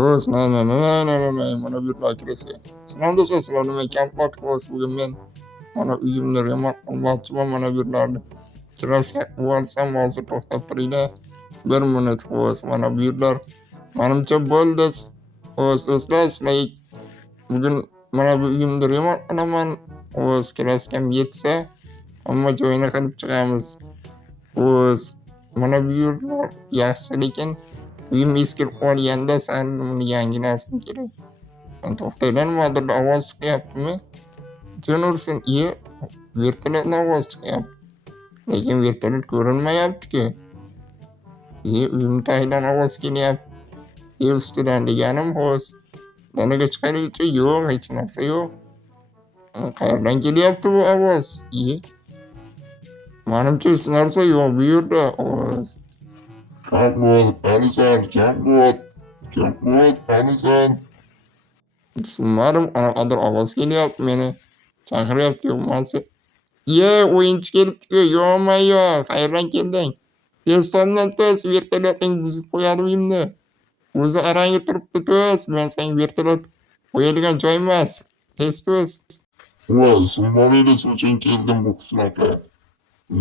Terus mana bir kirasi. Sinovda sizlar nima kampat qilasiz bugun men mana uyimni remont qilmoqchiman mana birlarni. Kirasga olsam hozir to'xtab turinglar. 1 minut xo'sh mana bu yerlar menimcha bo'ldi. Xo'sh do'stlar sizlar bugun mana bu uyimni remont qilaman. Xo'sh kiraskam yetsa hamma joyini qilib chiqamiz. Xo'sh mana bu yerlar yaxshi lekin uyim eskirib qolganda sen uni yangilashim kerak. To'xtanglar nimadir ovoz chiqyaptimi? Jin ursin, vertolyotdan ovoz chiqyapti. Lekin vertolyot ko'rinmayapti-ku. Uyim tagidan ovoz kelyapti. Ustidan deganim xo'sh. Dalaga chiqaylikchi? Yo'q, hech narsa yo'q. Qayerdan kelyapti bu ovoz? Menimcha hech narsa yo'q bu yerda. Xo'sh. Kapot, Alison. Tushunmadim, qanaqadir ovoz kelyapti meni. Chaqiryapti yo'qmasa. O'yinchi kelibdi-ku, yo'q, qayerdan kelding? Tezdan tez vertolyoting buzib qo'yadi uyimni. O'zi arangga turibdi tez, men senga vertolyot qo'yadigan joy emas. Tez. Voy, Somali'da so'ching keldim bu qishloqqa.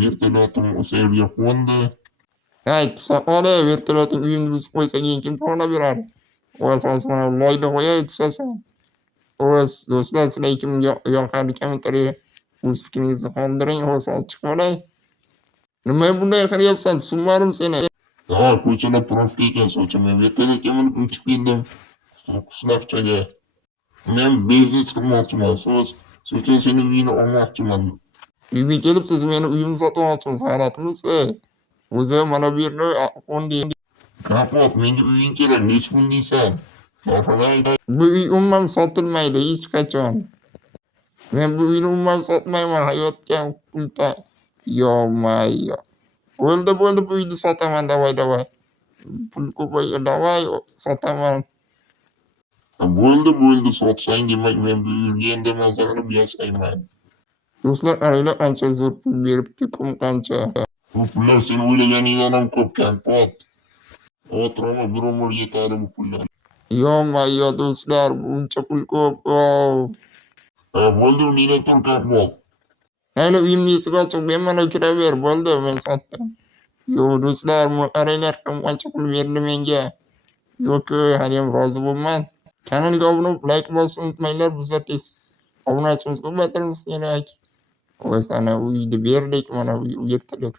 Vertolyotim o'sha yerga qo'ndi. Tushaqoli, vertolyoting uyimni buzib qo'ysa keyin kim to'g'rab beradi? O'z mana loyda qo'yay tushasan. O'z do'stlar sizlar kim yoqadi kommentariya o'z fikringizni qoldiring. O'z ochiq bo'lay. Nima bunday qilyapsan? Tushunmadim seni. Ko'chada profil ekan so'chim. Men vertolyotga minib uchib keldim. Qishloqchaga. Men biznes qilmoqchiman. So'chim seni uyini olmoqchiman. Uyga kelibsiz, meni uyimni sotib olmoqchisiz, hayratmisiz? O'zi mana bu yerni qo'nding. Kapot, menga uying kerak, nech pul deysan? Bu uy umuman sotilmaydi hech qachon. Men bu uyni umuman sotmayman, hayotga pulta. Yo. Bo'ldi, bu uyni sotaman, davay. Pul ko'paydi, davay, sotaman. Bo'ldi, sotsang demak men bu uyga endi maza qilib yasayman. Do'stlar, qaranglar qancha zo'r pul beribdi, kim qancha. Bu pullar sen o'ylaganingdan ham ko'p, Kapot. O'tirma, bir umr yetadi bu pullar. Yo do'stlar, buncha pul ko'p. Bo'ldi, uningda tur, Kapot. Mayli, uyimni eshigi ochiq, bemalol kiraver, bo'ldi, men sotdim. Yo'q do'stlar, qaranglar qancha pul berdi menga. Yo'q, haliyam rozi bo'lman. Kanalga obuna bo'lib, like bosishni unutmanglar. Bizlar tez obunachimizni ko'paytirishimiz kerak. O'z ana uyni berdik, mana uy yertilik.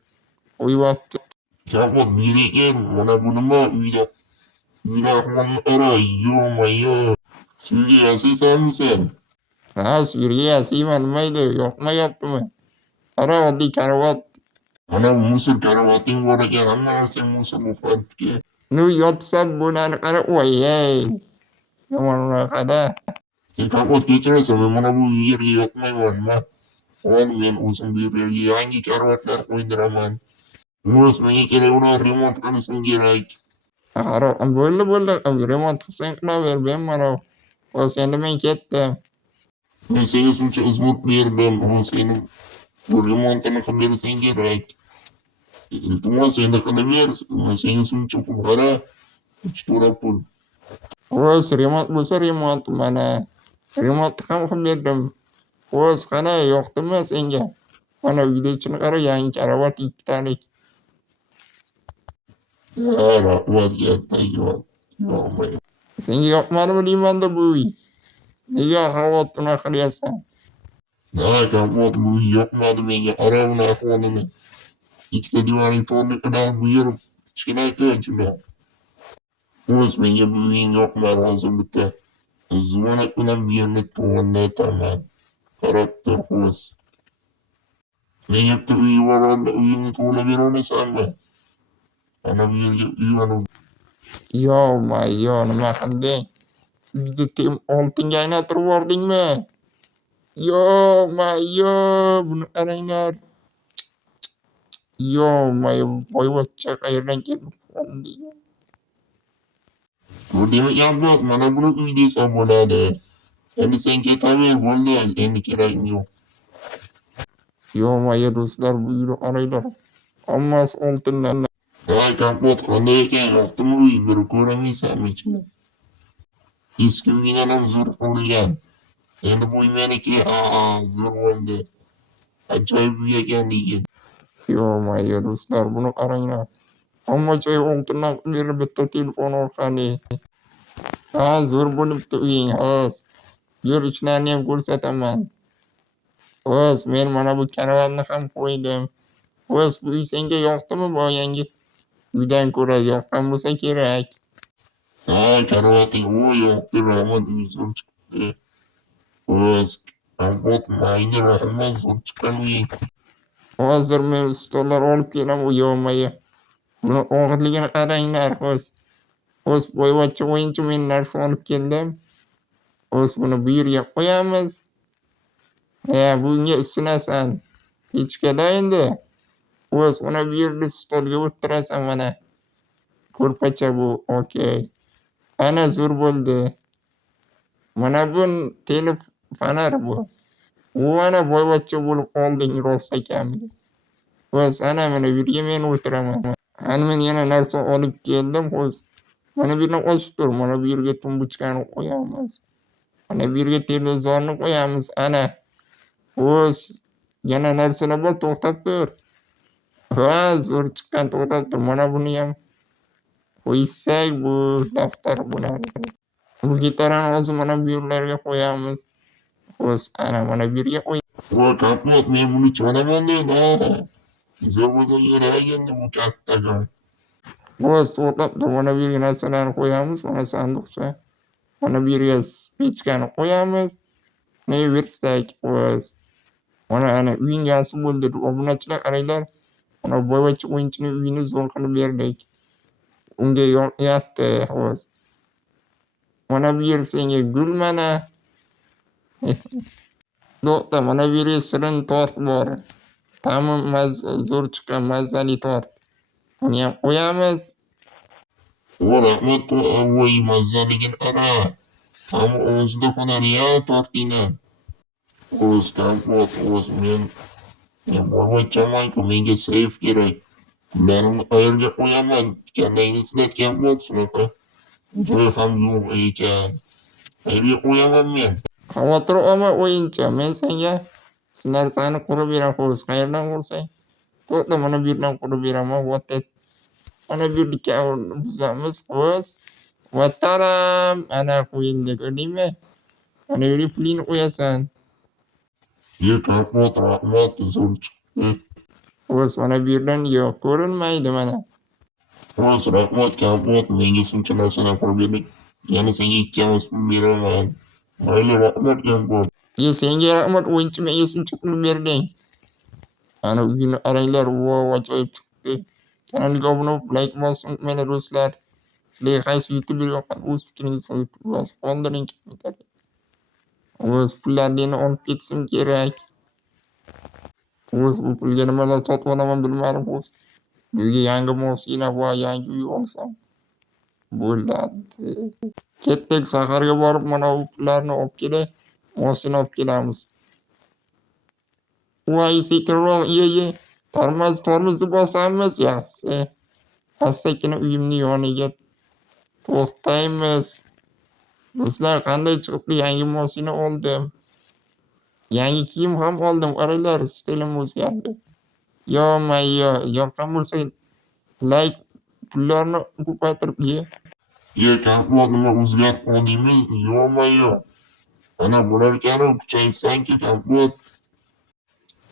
Qo'yyapti. Kapot, berikin, mana bu nima uyda? Uyda ahvolni qara, yo'q. Suyga yasaysanmi sen? Suyga yasayman, nima edi, yoqmayaptimi? Qara, oddiy karavot. Mana musor karavoting bor ekan, hamma narsa musor bo'libdi. Yotsam bo'lani qara, yomon unaqada. Kapot, kechirasan, men mana bu yerga yoqmayman. Men o'zim bu yerga yangi karavotlar qo'ydiraman. O'z menga kerak, uni remont qilishim kerak. Bo'ldi, remont qilsang qilaver, bemalol. O'z endi men ketdim. Men senga shuncha uzr berdim, seni bu remontini qilib bersang kerak. Iltimos endi qilib ber, men senga shuncha pul qara, to'la pul. O'z remont bo'lsa remont, mana remontni ham qilib berdim. O'z qana, yoqdimi senga? Mana uyda ichini qara, yangi karavot 2 talik. Rahmat, yo'qmaydi. Senga yoqmadimi deyman-da bu uy? Nega xavot unaqa qilyapsan? Kapot, bu uy yoqmadi menga. Qara uni ahvolini. 2 ta divaning torliqidan bu yer kichkina-ku ichida. O'z menga bu uying yoqmadi, hozir bitta zuvanak bilan bu yerni to'g'irlataman. Qarab tur, xo'sh. Menga bitta uy bor, uyimni to'g'irlab bera olasanmi? Mana bu yerga uy olib. Yo, nima qilding? Uyni oltinga aylantirib yubordingmi? Yo, buni qaranglar. Boyvachcha qayerdan kelib qoldi? Bu demak Kapot, mana buni uy desa bo'ladi. Endi sen ketaver, bo'ldi, endi keragim yo'q. Do'stlar, bu uyni qaranglar. Hammasi oltindan. Kapot, qanday ekan, yoqdimi uy? Bir ko'ramaysanmi ichini? Eski uyindan ham zo'r qurilgan. Endi bu uy meniki. Zo'r bo'ldi. Ajoyib uy ekan lekin. Yo-mayo do'stlar, buni qaranglar. Hammacha oltindan berib bitta telefon orqali. Zo'r bo'libdi uying, xo'sh. Yur, ichlarini ham ko'rsataman. Xo'sh, men mana bu karavotni ham qo'ydim. Xo'sh, bu uy senga yoqdimi? Bu yangi uydan ko'ra yoqqan bo'lsa kerak. Karavoting yo'qdi, rahmat, uy zo'r chiqibdi. Xo'sh, kompot mayli, rahmat, zo'r chiqqan uying. Hozir men stollar olib kelaman, yo-mayo. Buni og'irligini qaranglar, xo'sh. Xo'sh, boyvachcha o'yinchi men narsa olib keldim. Xo'sh, buni bu yerga qo'yamiz. Bunga ustinasan. Kechgada endi. Xo'sh, uni bu yerga stolga o'tirasan mana. Ko'rpacha bu, okey. Ana zo'r bo'ldi. Mana bu fonar bu. U ana boyvachcha bo'lib olding rost ekanmi? Xo'sh, ana mana bu yerga men o'tiraman. Ana men yana narsa olib keldim, xo'sh. Mana bu yerni ochib tur. Mana bu yerga tumbuchkani qo'yamiz. Mana bu yerga televizorni qo'yamiz. Ana. Xo'sh, yana narsalar bor, to'xtab tur. Zo'r chiqqan, to'xtab tur. Mana buni ham qo'ysak, bu daftar bo'ladi. Bu gitarani hozir mana bu yerlarga qo'yamiz. Xo'sh, ana mana bu yerga qo'y. Kompot, men buni cholaman deydi. Zo'r bo'lsa kerak endi bu kattaga. Xo'sh, to'xtab tur. Mana bu yerga narsalarni qo'yamiz. Mana sandiqcha. Mana bu yerga pechkani qo'yamiz. Ne versak, xo'sh. Mana ana uying yaxshi bo'ldi. Obunachilar qaranglar. Mana boyvachcha o'yinchining uyini zo'r qilib berdik. Unga yoqyapti, xo'sh. Mana bu yer senga gul mana. To'xta, mana bu yerga shirin tort bor. Ta'mi zo'r chiqqan mazali tort. Uni ham qo'yamiz. Rahmat, voy mazzaligini qara. Ta'mi og'zida qo'nadi-ya tortingni. Xo'sh, kompot, xo'sh, men boyvachchaman-ku, menga seyf kerak. Pullarimni qayerga qo'yaman? Kallangni ishlatgan bo'l shunaqa. Joy ham yo'q ekan. Qayerga qo'yaman men? Xavotir olma o'yinchi. Men senga shu narsani qurib beraman, xo'sh. Qayerdan qursang? To'xta, mana bu yerdan qurib beraman. Mana bu yerga buzamiz, xo'sh. Vataram. Ana qo'yildi, ko'rdingmi? Mana bu yerga pulingni qo'yasan. Kompot, rahmat, zo'r chiqdi. Xo'sh, mana bu yerdan yo'q, ko'rinmaydi mana. Xo'sh, rahmat, kompot, menga shuncha narsalar qilib berding. Yana senga ikkamiz pul beraman. Mayli, rahmat, kompot. Senga rahmat, o'yinchi, menga shuncha pul berding. Ana uyini qaranglar, wow, ajoyib chiqdi. Kanalga obuna bo'lib, like bosishni unutmanglar do'stlar. Sizlarga qaysi YouTube yoqqan, o'z fikringizni yozib qoldiring. O'z pullarini olib ketishim kerak. O'z bu pulga nimalar sotib olaman bilmadim, xo'sh. Uyga yangi mashina va yangi uy olsam bo'ladi. Ketdik, shaharga borib mana bu pullarni olib kelay, mashina olib kelamiz. Voy, sekinroq, tormozni bosamiz, yaxshi. Asta-sekin uyimni yoniga to'xtaymiz. Do'stlar, qanday chiqibdi, yangi mashina oldim. Yangi kiyim ham oldim, qaranglar, stilim o'zgardi. Yo-mayo, yoqqan bo'lsa like, pullarni ko'paytirib Kompot, nima o'zgarib qoldingmi? Yo-mayo. Ana bular ekan, kuchayibsanki, kompot.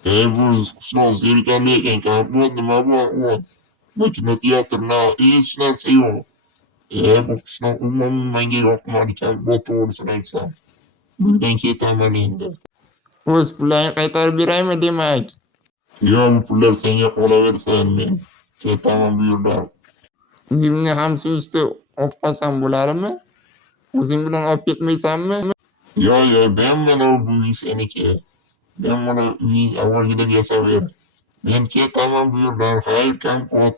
Bu qishloq zerikarli ekan, kompot, nima bor? Bu kinoteatr, hech narsa yo'q. Bu qishloq umuman menga yoqmadi, kompot, to'g'risini aytsam. Bundan ketaman endi. O'z pullarni qaytarib beraymi demak? Bu pullar senga qolaversin, men ketaman bu yerdan. Uyimni ham shu usti olib qolsam bo'ladimi? O'zing bilan olib ketmaysanmi? Ben mana bu uy seniki. Ben mana uying avvalgidek yasaver. Men ketaman bu yerdan. Xayr, kompot.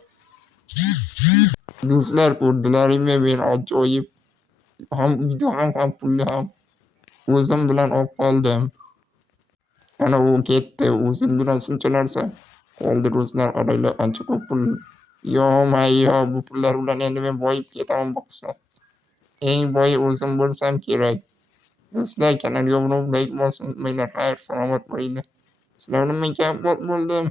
Do'stlar, ko'rdilaringmi, men ajoyib ham uyda ham pulni ham o'zim bilan olib qoldim. Ana u ketdi, o'zim bilan shuncha narsa qoldi. Do'stlar, qaranglar, qancha ko'p pul. Yo-mayo, bu pullar bilan endi men boyib ketaman boqsa. eng boyi o'zim bo'lsam kerak. Do'stlar, kanalga obuna bo'lmaylik, unutmanglar. Xayr, salomat bo'linglar. Sizlar nima gap bor bo'ldim?